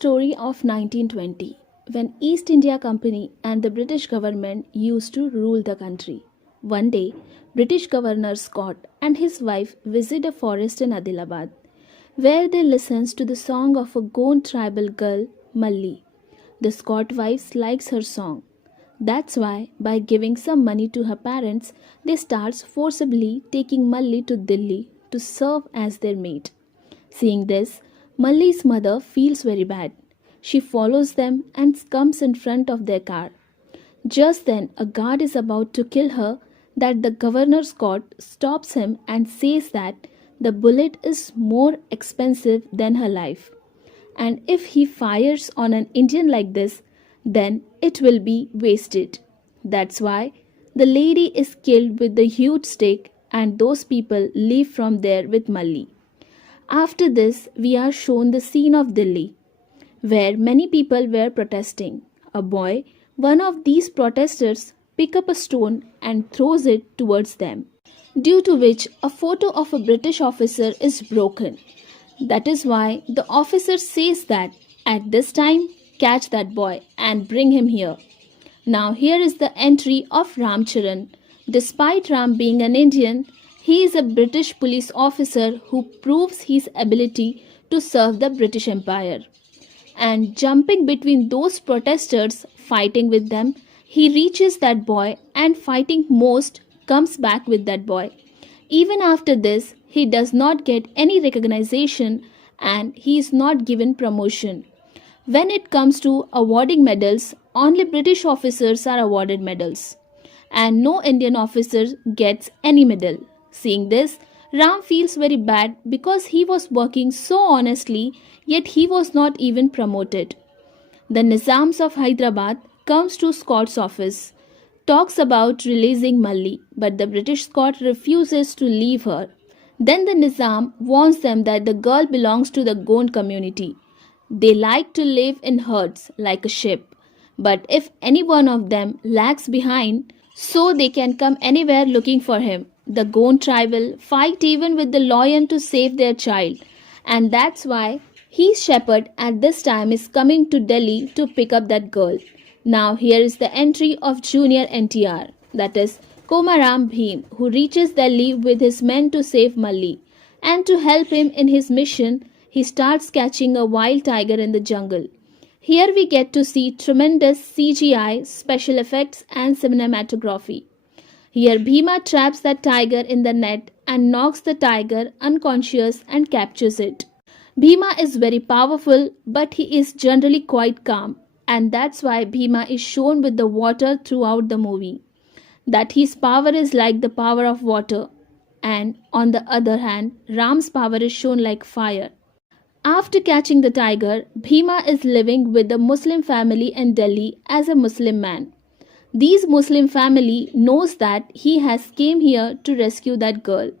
story of 1920 when East India Company and the British government used to rule the country. One day, British Governor Scott and his wife visit a forest in Adilabad where they listens to the song of a Gond tribal girl, Malli. The Scott wife likes her song. That's why, by giving some money to her parents, they starts forcibly taking Malli to Delhi to serve as their maid. Seeing this, Malli's mother feels very bad. She follows them and comes in front of their car. Just then, a guard is about to kill her that the Governor Scott stops him and says that the bullet is more expensive than her life. And if he fires on an Indian like this, then it will be wasted. That's why the lady is killed with the huge stick and those people leave from there with Malli. After this, we are shown the scene of Delhi, where many people were protesting. A boy, one of these protesters, pick up a stone and throws it towards them, due to which a photo of a British officer is broken. That is why the officer says that at this time, catch that boy and bring him here. Now here is the entry of Ramcharan. Despite Ram being an Indian, he is a British police officer who proves his ability to serve the British Empire. And jumping between those protesters, fighting with them, he reaches that boy and fighting most comes back with that boy. Even after this, he does not get any recognition and he is not given promotion. When it comes to awarding medals, only British officers are awarded medals, and no Indian officer gets any medal. Seeing this, Ram feels very bad because he was working so honestly, yet he was not even promoted. The Nizams of Hyderabad comes to Scott's office, talks about releasing Malli, but the British Scott refuses to leave her. Then the Nizam warns them that the girl belongs to the Gond community. They like to live in herds like a sheep, but if any one of them lags behind, so they can come anywhere looking for him. The Gond tribal fight even with the lion to save their child, and that's why his shepherd at this time is coming to Delhi to pick up that girl. Now here is the entry of Jnr NTR, that is Komaram Bhim, who reaches Delhi with his men to save Malli, and to help him in his mission, he starts catching a wild tiger in the jungle. Here we get to see tremendous CGI, special effects and cinematography. Here Bhima traps that tiger in the net and knocks the tiger unconscious and captures it. Bhima is very powerful, but he is generally quite calm, and that's why Bhima is shown with the water throughout the movie. That his power is like the power of water, and on the other hand, Ram's power is shown like fire. After catching the tiger, Bhima is living with a Muslim family in Delhi as a Muslim man. These Muslim family knows that he has came here to rescue that girl.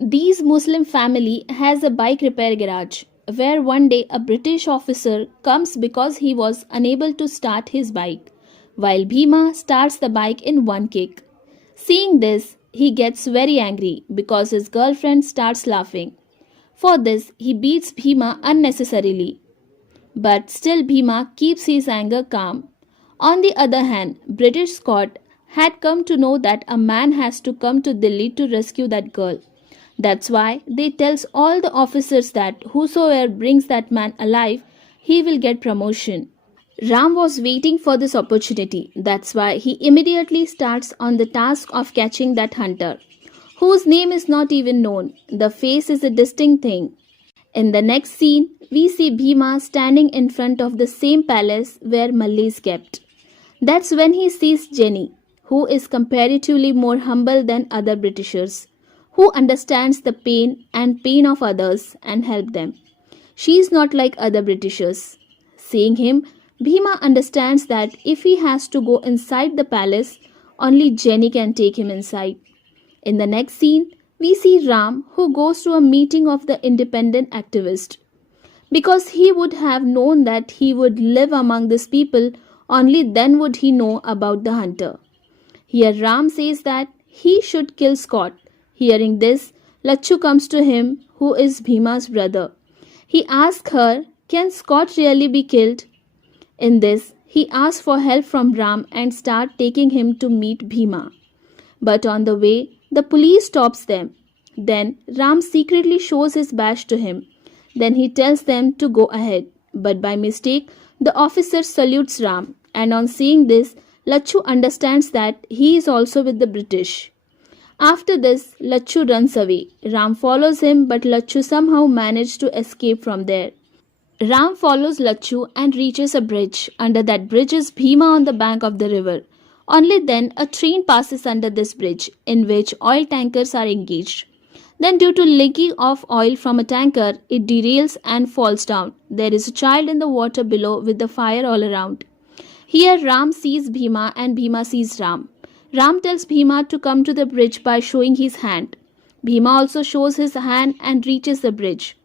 These Muslim family has a bike repair garage where one day a British officer comes because he was unable to start his bike, while Bhima starts the bike in one kick. Seeing this, he gets very angry because his girlfriend starts laughing. For this, he beats Bhima unnecessarily. But still Bhima keeps his anger calm. On the other hand, British Scott had come to know that a man has to come to Delhi to rescue that girl. That's why they tells all the officers that whosoever brings that man alive, he will get promotion. Ram was waiting for this opportunity. That's why he immediately starts on the task of catching that hunter, whose name is not even known. The face is a distinct thing. In the next scene, we see Bhima standing in front of the same palace where Malli is kept. That's when he sees Jenny, who is comparatively more humble than other Britishers, who understands the pain of others and help them. She is not like other Britishers. Seeing him, Bhima understands that if he has to go inside the palace, only Jenny can take him inside. In the next scene, we see Ram, who goes to a meeting of the independent activist. Because he would have known that he would live among these people, only then would he know about the hunter. Here Ram says that he should kill Scott. Hearing this, Lachu comes to him, who is Bhima's brother. He asks her Can Scott really be killed? In this, he asks for help from Ram and start taking him to meet Bhima. But on the way, the police stops them. Then Ram secretly shows his badge to him. Then he tells them to go ahead. But by mistake, the officer salutes Ram, and on seeing this, Lachu understands that he is also with the British. After this, Lachu runs away. Ram follows him, but Lachu somehow manages to escape from there. Ram follows Lachu and reaches a bridge. Under that bridge is Bhima on the bank of the river. Only then a train passes under this bridge, in which oil tankers are engaged. Then, due to leaking of oil from a tanker, it derails and falls down. There is a child in the water below with the fire all around. Here Ram sees Bhima and Bhima sees Ram. Ram tells Bhima to come to the bridge by showing his hand. Bhima also shows his hand and reaches the bridge.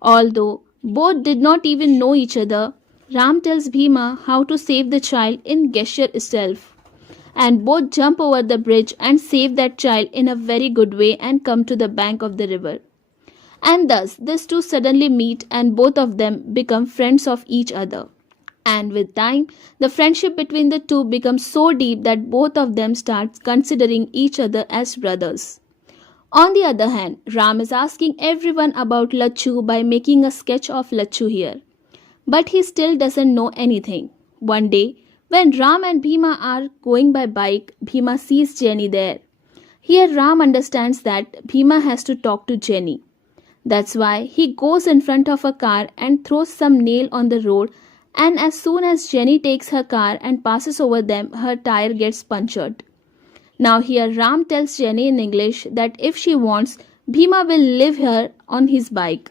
Although both did not even know each other, Ram tells Bhima how to save the child in gesture itself. And both jump over the bridge and save that child in a very good way and come to the bank of the river. And thus, these two suddenly meet and both of them become friends of each other. And with time, the friendship between the two becomes so deep that both of them start considering each other as brothers. On the other hand, Ram is asking everyone about Lachu by making a sketch of Lachu here. But he still doesn't know anything. One day, when Ram and Bhima are going by bike, Bhima sees Jenny there. Here Ram understands that Bhima has to talk to Jenny. That's why he goes in front of a car and throws some nail on the road, and as soon as Jenny takes her car and passes over them, her tire gets punctured. Now here Ram tells Jenny in English that if she wants, Bhima will live here on his bike.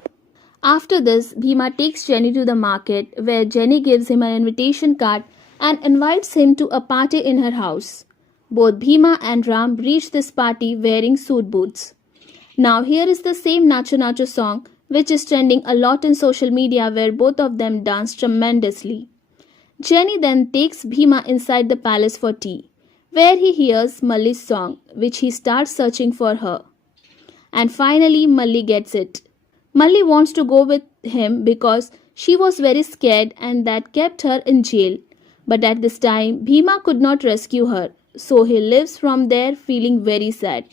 After this, Bhima takes Jenny to the market where Jenny gives him an invitation card and invites him to a party in her house. Both Bhima and Ram reach this party wearing suit boots. Now here is the same Nacho Nacho song which is trending a lot in social media where both of them dance tremendously. Jenny then takes Bhima inside the palace for tea, where he hears Malli's song, which he starts searching for her. And finally Malli gets it. Malli wants to go with him because she was very scared and that kept her in jail. But at this time, Bhima could not rescue her, so he lives from there feeling very sad.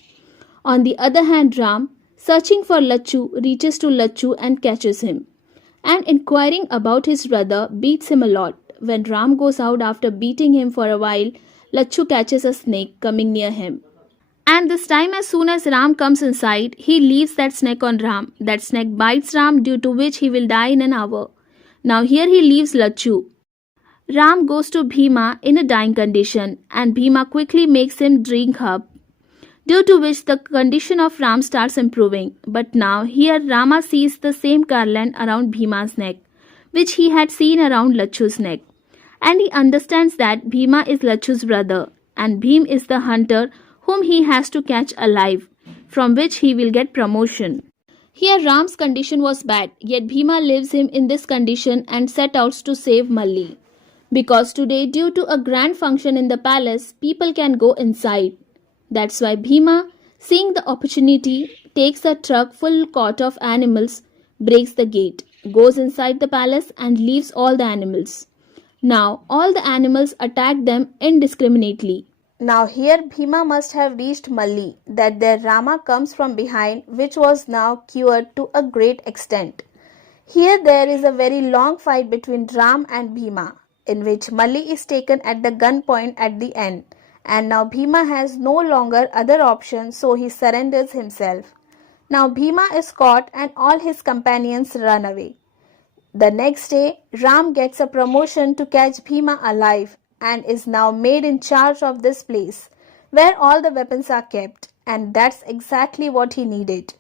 On the other hand, Ram, searching for Lachu, reaches to Lachu and catches him. And inquiring about his brother, beats him a lot. When Ram goes out after beating him for a while, Lachu catches a snake coming near him. And this time as soon as Ram comes inside, he leaves that snake on Ram. That snake bites Ram, due to which he will die in an hour. Now here he leaves Lachu. Ram goes to Bhima in a dying condition and Bhima quickly makes him drink up, due to which the condition of Ram starts improving. But now here Rama sees the same garland around Bhima's neck, which he had seen around Lachu's neck. And he understands that Bhima is Lachu's brother and Bhim is the hunter whom he has to catch alive, from which he will get promotion. Here Ram's condition was bad, yet Bhima leaves him in this condition and set out to save Malli. Because today, due to a grand function in the palace, people can go inside. That's why Bhima, seeing the opportunity, takes a truck full caught of animals, breaks the gate, goes inside the palace and leaves all the animals. Now all the animals attack them indiscriminately. Now here Bhima must have reached Malli, that their Rama comes from behind, which was now cured to a great extent. Here there is a very long fight between Ram and Bhima, in which Malli is taken at the gunpoint at the end. And now Bhima has no longer other option, so he surrenders himself. Now Bhima is caught and all his companions run away. The next day, Ram gets a promotion to catch Bhima alive and is now made in charge of this place where all the weapons are kept, and that's exactly what he needed.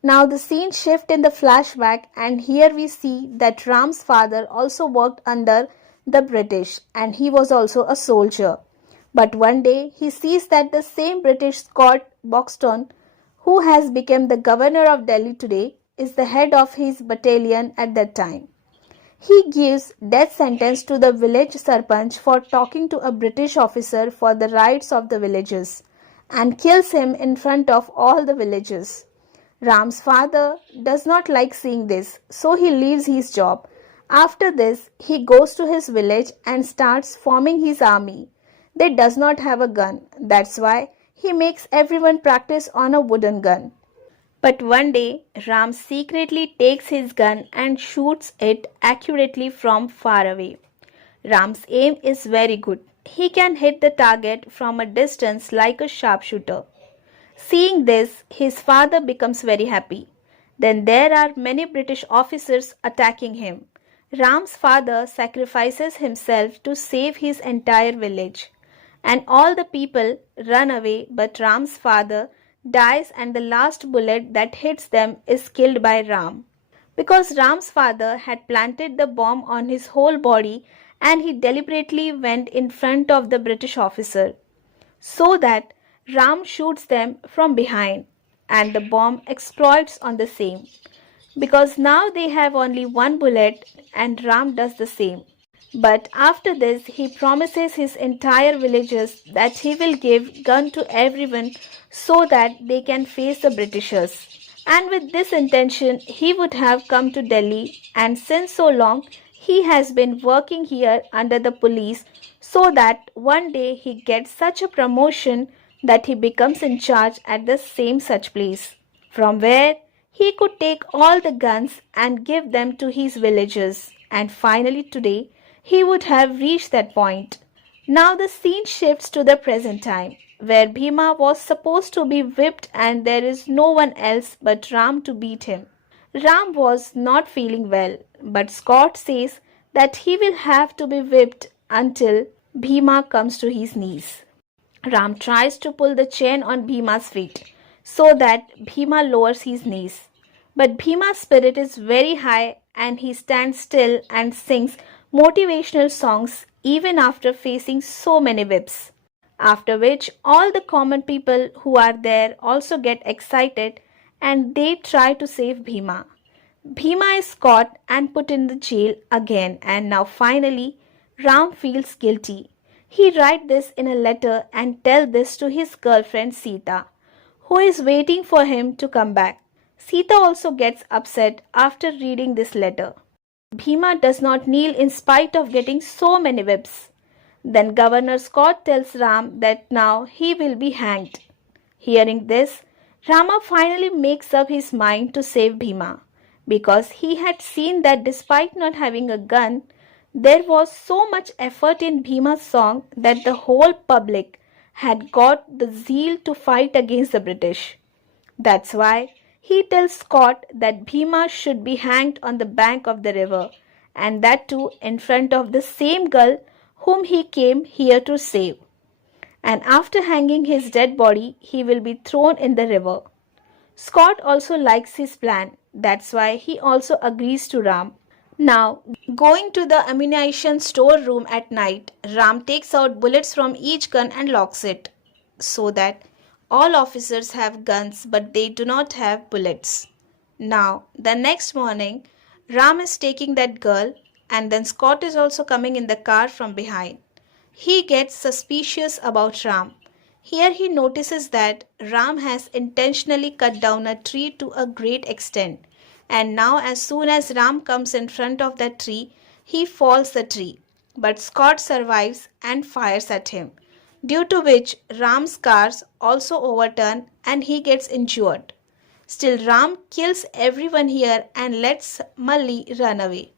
Now the scene shifts in the flashback and here we see that Ram's father also worked under the British and he was also a soldier. But one day he sees that the same British Scott Buxton, who has become the governor of Delhi today, is the head of his battalion at that time. He gives death sentence to the village sarpanch for talking to a British officer for the rights of the villages and kills him in front of all the villagers. Ram's father does not like seeing this, so he leaves his job. After this, he goes to his village and starts forming his army. They does not have a gun. That's why he makes everyone practice on a wooden gun. But one day, Ram secretly takes his gun and shoots it accurately from far away. Ram's aim is very good. He can hit the target from a distance like a sharpshooter. Seeing this, his father becomes very happy. Then there are many British officers attacking him. Ram's father sacrifices himself to save his entire village. And all the people run away, but Ram's father dies and the last bullet that hits them is killed by Ram. Because Ram's father had planted the bomb on his whole body and he deliberately went in front of the British officer, so that Ram shoots them from behind and the bomb explodes on the same. Because now they have only one bullet and Ram does the same. But after this, he promises his entire villagers that he will give gun to everyone so that they can face the Britishers. And with this intention, he would have come to Delhi, and since so long, he has been working here under the police so that one day he gets such a promotion that he becomes in charge at the same such place, from where he could take all the guns and give them to his villagers. And finally today, he would have reached that point. Now the scene shifts to the present time, where Bhima was supposed to be whipped and there is no one else but Ram to beat him. Ram was not feeling well, but Scott says that he will have to be whipped until Bhima comes to his knees. Ram tries to pull the chain on Bhima's feet so that Bhima lowers his knees. But Bhima's spirit is very high and he stands still and sings motivational songs even after facing so many whips. After which all the common people who are there also get excited and they try to save Bhima. Bhima is caught and put in the jail again, and now finally Ram feels guilty. He writes this in a letter and tells this to his girlfriend Sita, who is waiting for him to come back. Sita also gets upset after reading this letter. Bhima does not kneel in spite of getting so many whips. Then Governor Scott tells Ram that now he will be hanged. Hearing this, Rama finally makes up his mind to save Bhima, because he had seen that despite not having a gun, there was so much effort in Bhima's song that the whole public had got the zeal to fight against the British. That's why he tells Scott that Bhima should be hanged on the bank of the river, and that too in front of the same girl whom he came here to save. And after hanging his dead body, he will be thrown in the river. Scott also likes his plan. That's why he also agrees to Ram. Now, going to the ammunition storeroom at night, Ram takes out bullets from each gun and locks it, so that all officers have guns but they do not have bullets. Now, the next morning, Ram is taking that girl and then Scott is also coming in the car from behind. He gets suspicious about Ram. Here he notices that Ram has intentionally cut down a tree to a great extent, and now as soon as Ram comes in front of that tree, he falls the tree. But Scott survives and fires at him, due to which Ram's cars also overturn and he gets injured. Still Ram kills everyone here and lets Malli run away.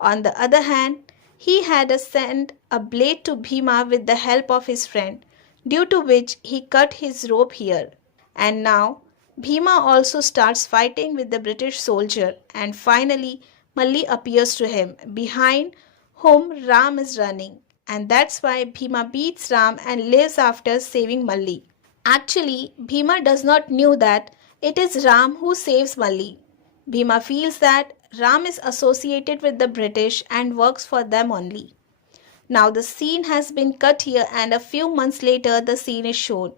On the other hand, he had sent a blade to Bhima with the help of his friend, due to which he cut his rope here. And now Bhima also starts fighting with the British soldier, and finally Malli appears to him, behind whom Ram is running. And that's why Bhima beats Ram and lives after saving Malli. Actually, Bhima does not know that it is Ram who saves Malli. Bhima feels that Ram is associated with the British and works for them only. Now the scene has been cut here and a few months later the scene is shown.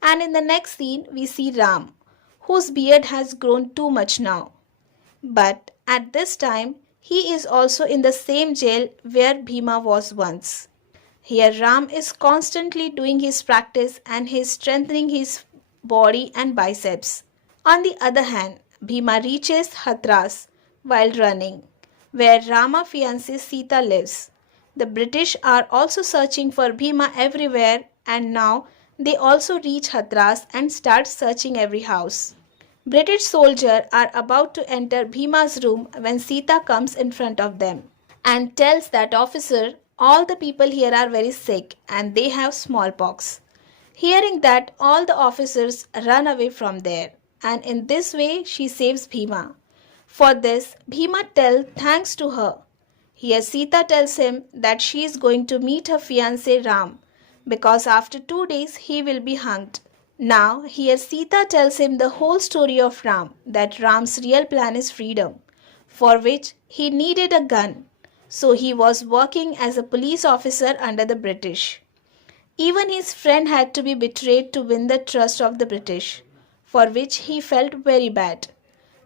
And in the next scene we see Ram, whose beard has grown too much now. But at this time he is also in the same jail where Bhima was once. Here Ram is constantly doing his practice and he is strengthening his body and biceps. On the other hand, Bhima reaches Hathras while running. where Rama fiancée Sita lives. The British are also searching for Bhima everywhere, and now they also reach Hathras and start searching every house. British soldiers are about to enter Bhima's room when Sita comes in front of them and tells that officer, all the people here are very sick and they have smallpox. Hearing that, all the officers run away from there, and in this way she saves Bhima. For this, Bhima tells thanks to her. Here Sita tells him that she is going to meet her fiancé Ram, because after 2 days he will be hanged. Now, here Sita tells him the whole story of Ram, that Ram's real plan is freedom, for which he needed a gun. So he was working as a police officer under the British. Even his friend had to be betrayed to win the trust of the British, for which he felt very bad.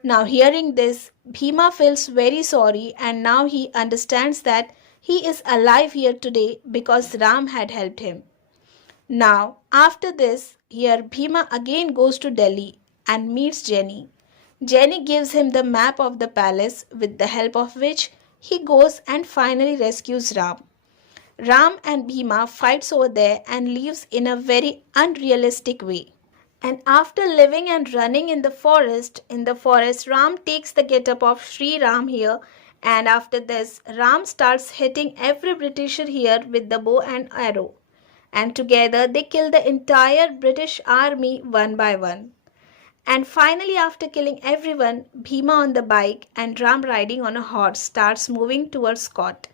Now hearing this, Bhima feels very sorry, and now he understands that he is alive here today because Ram had helped him. Now, after this, here Bhima again goes to Delhi and meets Jenny. Jenny gives him the map of the palace, with the help of which he goes and finally rescues Ram. Ram and Bhima fights over there and lives in a very unrealistic way. And after living and running in the forest, Ram takes the get-up of Sri Ram here, and after this, Ram starts hitting every Britisher here with the bow and arrow. And together they kill the entire British army one by one. And finally, after killing everyone, Bhima on the bike and Ram riding on a horse starts moving towards Scott,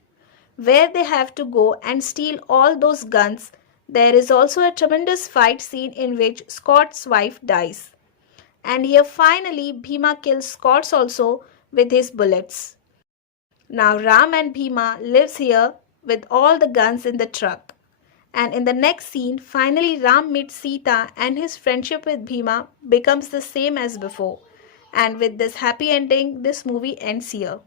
where they have to go and steal all those guns. There is also a tremendous fight scene in which Scott's wife dies. And here finally Bhima kills Scott's also with his bullets. Now Ram and Bhima lives here with all the guns in the truck. And in the next scene, finally Ram meets Sita and his friendship with Bhima becomes the same as before. And with this happy ending, this movie ends here.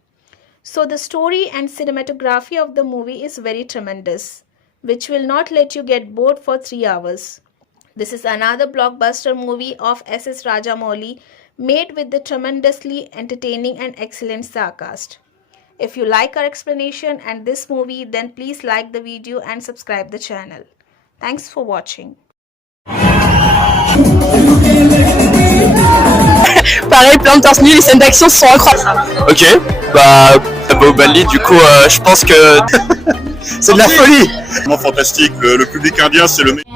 So the story and cinematography of the movie is very tremendous, which will not let you get bored for 3 hours. This is another blockbuster movie of S.S. Rajamouli, made with the tremendously entertaining and excellent star cast. If you like our explanation and this movie, then please like the video and subscribe the channel. Thanks for watching. Pareil, plein de torse nu, les scènes d'action sont incroyables. Ok, bah Bahubali, du coup, je pense que c'est de la folie. Vraiment fantastique. Le public indien, c'est le meilleur.